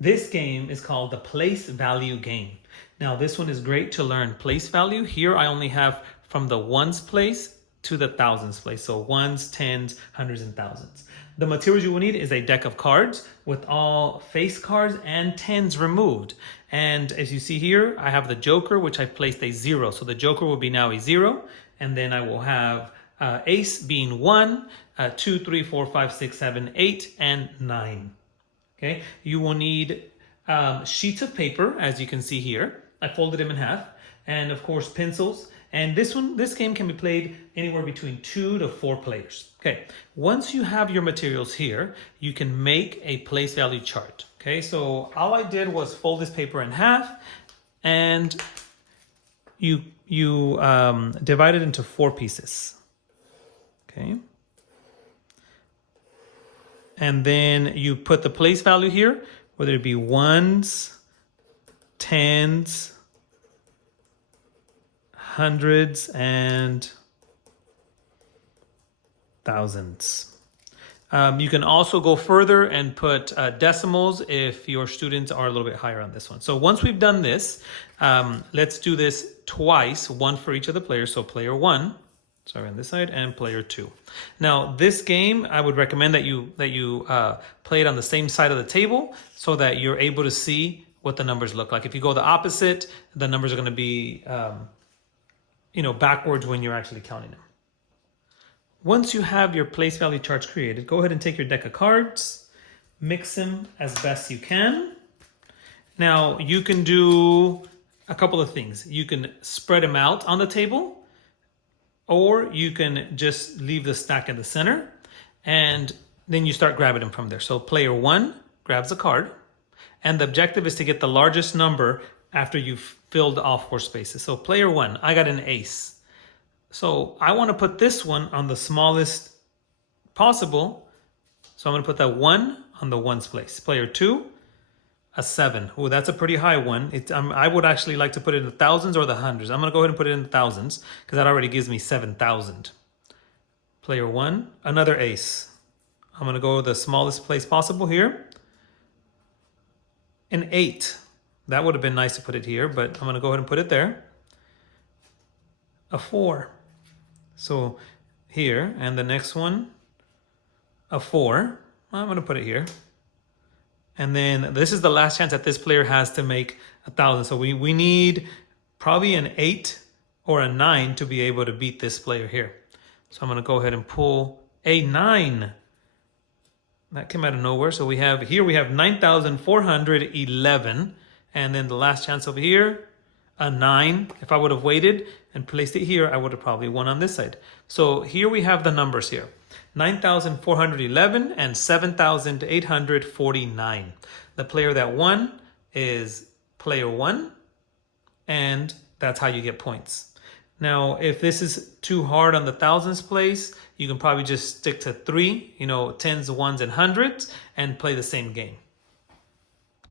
This game is called the place value game. Now this one is great to learn place value. Here I only have from the ones place to the thousands place. So ones, tens, hundreds, and thousands. The materials you will need is a deck of cards with all face cards and tens removed. And as you see here, I have the Joker, which I placed a 0. So the Joker will be now a 0. And then I will have Ace being 1, 2, 3, 4, 5, 6, 7, 8, and 9. Okay, you will need sheets of paper, as you can see here. I folded them in half, and of course pencils. And this game can be played anywhere between 2 to 4 players. Okay, once you have your materials here, you can make a place value chart. Okay, so all I did was fold this paper in half, and you divide it into 4 pieces. Okay. And then you put the place value here, whether it be ones, tens, hundreds, and thousands. You can also go further and put decimals if your students are a little bit higher on this one. So once we've done this, let's do this twice, one for each of the players. So player 1. Sorry, on this side, and player 2. Now, this game, I would recommend that you play it on the same side of the table so that you're able to see what the numbers look like. If you go the opposite, the numbers are going to be, backwards when you're actually counting them. Once you have your place value charts created, go ahead and take your deck of cards, mix them as best you can. Now, you can do a couple of things. You can spread them out on the table, or you can just leave the stack in the center, and then you start grabbing them from there. So player 1 grabs a card, and the objective is to get the largest number after you've filled all 4 spaces. So player 1, I got an ace. So I want to put this one on the smallest possible. So I'm going to put that 1 on the ones place. Player 2, a 7. Oh, that's a pretty high one. I would actually like to put it in the thousands or the hundreds. I'm going to go ahead and put it in the thousands because that already gives me 7,000. Player 1, another ace. I'm going to go the smallest place possible here. An 8. That would have been nice to put it here, but I'm going to go ahead and put it there. A 4. So here, and the next one, a 4. I'm going to put it here. And then this is the last chance that this player has to make 1,000. So we need probably an 8 or a 9 to be able to beat this player here. So I'm going to go ahead and pull a 9. That came out of nowhere. So we have 9,411. And then the last chance over here, a 9. If I would have waited and placed it here, I would have probably won on this side. So here we have the numbers here. 9,411 and 7,849. The player that won is player 1, and that's how you get points. Now, if this is too hard on the thousands place, you can probably just stick to 3, tens, ones, and hundreds, and play the same game.